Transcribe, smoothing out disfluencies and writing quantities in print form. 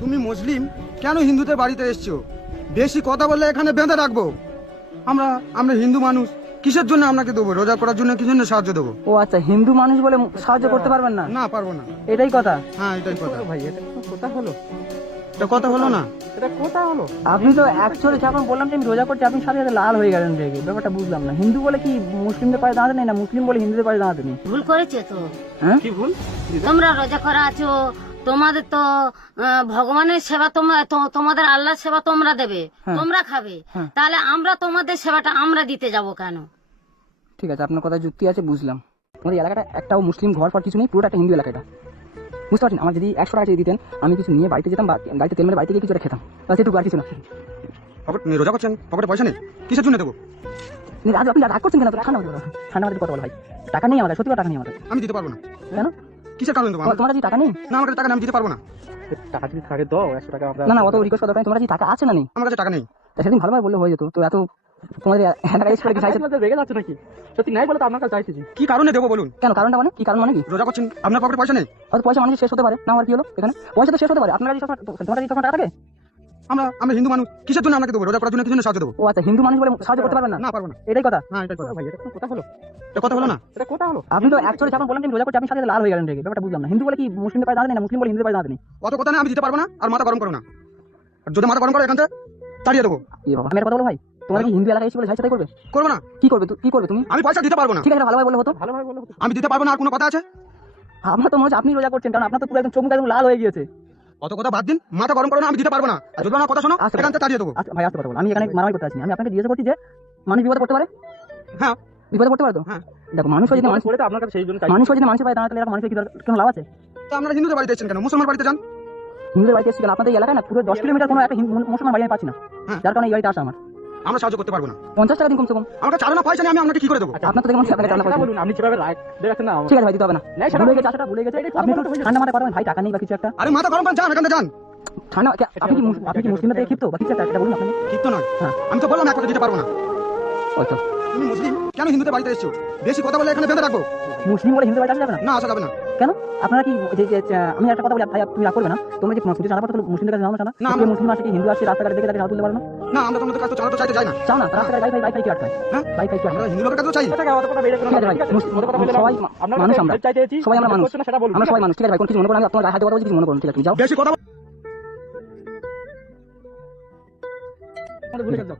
তুমি মুসলিম, কেন হিন্দুদের বাড়িতে এসছো? বেশি কথা বললে এখানে বেঁধে রাখবো। আমরা আমরা হিন্দু মানুষ, কিসের জন্য আপনাকে দেবো? রোজা করার জন্য কি জন্য সাহায্য দেবো? ও আচ্ছা, হিন্দু মানুষ বলে সাহায্য করতে পারবেন না? না, পারবো না। এটাই কথা? হ্যাঁ, এটাই কথা। ভাই এটা কথা হলো? এটা কথা হলো না? এটা কথা হলো? আপনি তো অ্যাকচুয়ালি যখন বললাম যে আমি রোজা করছি, আপনি সাথে সাথে লাল হয়ে গেলেন রেগে। ব্যাপারটা বুঝলাম না। হিন্দু বলে কি মুসলিমদের পায়ে দাঁড়াতে নেই, না মুসলিম বলে হিন্দুদের পায়ে দাঁড়াতে নেই? ভুল করেছে তো। হ্যাঁ, কি ভুল? তোমরা রোজা করা আছো, তোমাদের তো ভগবানের সেবা তোমাদের আল্লাহর সেবা তোমরা দেবে, হ্যাঁ। তোমরা খাবে, হ্যাঁ। তাহলে আমরা তোমাদের সেবাটা আমরা দিতে যাব কেন? ঠিক আছে, আপনার কথা যুক্তি আছে, বুঝলাম। আমাদের এই এলাকাটা একটাও মুসলিম ঘর ফর কিছু নেই, পুরোটা একটা হিন্দু এলাকা এটা। বুঝতে পারছেন? আমার যদি 100 টাকা দিতেন, আমি কিছু নিয়ে বাড়িতে যেতাম বা গাড়িতে তেল মেরে বাড়িতে গিয়ে কিছু একটা খেতাম, বা সেটুকু, আর কিছু না। রোজা করছেন, পকেটে পয়সা নেই, কিসের জন্য দেবো? আপনি রাগ করছেন কেন? ঠান্ডা মাথায় বলো, ঠান্ডা মাথায় কথা বলো ভাই। টাকা নেই আমাদের, সত্যি কথা টাকা নেই আমাদের। আমি দিতে পারবো না। কেন? কিসের কারণে দেবো? তোমার কাছে টাকা নেই? না, আমার কাছে টাকা নেই, আমি দিতে পারবো না। টাকা যদি থাকে তো 100 টাকা। না না, অত রিকোয়েস্ট করা দরকার নেই। তোমার কাছে টাকা আছে না নেই? আমার কাছে টাকা নেই। তা সেদিন ভালোভাবে বললে হয়ে যেত। তো এত তোমাদের টাকা এক্সট্রা কি চাইছে? রেগে যাচ্ছে নাকি? সত্যি নাই বলে তো আপনার কাছে চাইতেছি। কি কারণে দেবো বলুন? কেন? কারণটা মানে কি? কারণ মানে কি? রোজা করছেন, আপনার পকেটে পয়সা নেই। হয়তো পয়সা মানুষের শেষ হতে পারে, না আর কি হলো এখানে? পয়সা তো শেষ হতে পারে, আপনার কাছে তোমার কাছে টাকা থাকে? আমরা হিন্দু মানুষ, কিসের জন্য আপনাকে দেবো? রোজা করার জন্য কি জন্য সাহায্য দেবো? ও আচ্ছা, হিন্দু মানুষ বলে সাহায্য করতে পারবেন না? না, পারবো না। এটাই কথা? হ্যাঁ, এটাই কথা। ভাই এটা কথা হলো? এটা কথা হলো না? এটা কথা হলো? আপনি তো অ্যাকচুয়ালি যখন বললাম যে আমি রোজা করছি, আপনি সাথে সাথে লাল হয়ে গেলেন রেগে। ব্যাপারটা বুঝলাম না। হিন্দু বলে কি মুসলিমদের পায়ে দাঁড়াতে নেই, না মুসলিম বলে হিন্দুদের পায়ে দাঁড়াতে নেই? অত কথা নেই, আমি দিতে পারবো না। আর মাথা গরম করো না। আর যদি মাথা গরম করো, এখান থেকে তাড়িয়ে দেবো। এ বাবা, আমি একটা কথা বলো ভাই, তোমার কি হিন্দু এলাকায় এসে বলে সাহায্য করবে? করবো না। কি করবে? কি করবে তুমি? আমি পয়সা দিতে পারবো না। ঠিক আছে, ভালোভাবে বললে হতো। ভালোভাবে বললো হতো। আমি দিতে পারবো না, আর কোনো কথা আছে? আমার তো মনে হচ্ছে আপনি রোজা করছেন, কারণ আপনার তো পুরো একদম চোখ মুখ একদম লাল হয়ে গিয়েছে। অত কথা বাদ দিন, মাথা গরম করো না, আমি দিতে পারবো না। আর যদি আমার কথা শোনো, আচ্ছা, এখান থেকে তাড়িয়ে দেবো। আচ্ছা ভাই, আসতে কথা বলো। আমি এখানে মারামারি করতে আসিনি। আমি আপনাকে জিজ্ঞাসা করছি যে মানুষ বিপদে পড়তে পারে? হ্যাঁ। বিপদে পড়তে পারে তো? হ্যাঁ। দেখো, মানুষ হয়ে যদি মানুষ বলে তো আপনার কাছে সেই জন্য মানুষ হয়ে যদি মানুষের পায়ে দাঁড়াতে, এরকম মানুষের কি কোনো লাভ আছে? তো আপনারা হিন্দুদের বাড়িতে এসেছেন কেন? মুসলমান বাড়িতে যান। হিন্দুদের বাড়িতে এসেছি কেন? আপনাদের এই এলাকায় না পুরো 10 কিলোমিটার কোনো একটা মুসলমান বাড়ি আমি পাচ্ছি না, হ্যাঁ। যার কারণে এই বাড়িতে আসা আমার। আমরা সাহায্য করতে পারবো না। 50 টাকা দিন কমসে কম। আমাকে চালানো পয়সা নেই, আমি আপনাকে কি করে দেবো? আপনার তো দেখুন আপনাকে টাকা পয়সা নেই। বলুন, আপনি যেভাবে রাগ দেখাচ্ছেন না ঠিক আছে ভাই, দিতে হবে না। নাই, সেটা ভুলে গেছে, আশাটা ভুলে গেছে। আপনি একটু ঠান্ডা মাথায় কথা বলেন ভাই, টাকা নেই বা কিছু একটা। আরে মাথা গরম করেন, যান এখান থেকে যান। ঠান্ডা, আপনি কি মুসলিমদের থেকে ক্ষিপ্ত বা কিছু একটা, এটা বলুন আপনি। ঠিক তো নয়। হ্যাঁ। আমি তো বললাম এক কথা দিতে পারবো না। ওই তো, তুমি মুসলিম, কেন হিন্দুদের বাড়িতে এসেছো? বেশি কথা বলে এখানে বেঁধে রাখবো। মুসলিম বলে হিন্দু বাড়িতে আসা যাবে না? না, আসা যাবে না। কেন? আপনারা কি আমি একটা কথা বলি ভাই, তুমি রাগ করবে না? তোমরা যে পুজো চাঁদা পাঠাতো মুসলিমদের কাছে জানো না? না, কেউ মুসলিম আসে কি হিন্দু আসে রাস্তাঘাটে দেখে তাকে চাঁদা তুলতে পারে না? না, আমরা তোমাদের কাছে তো চালাতে চাইতে যাই না। চাও না? রাস্তাঘাটে বাইক কি আটকায়? হ্যাঁ? বাইক কি আমরা আটকায়? হিন্দু লোকের কাছেও চাই। ঠিক আছে, অত কথা বেরিয়ে গেল ঠিক আছে না। ভাই, ঠিক আছে, অত কথা বলে সবাই আপনার মানুষ, কাছে আমরা হেল্প চাইতেছি, সবাই আমরা মানুষ, করছেন না সেটা বলুন। আমরা সবাই মানুষ। ঠিক আছে ভাই, কোনো কিছু মনে করুন, আমি আপনার গায়ে হাতে কথা বলছি, কিছু মনে করুন। ঠিক আছে, তুমি যাও। বেশি কথা ভুলে গেল।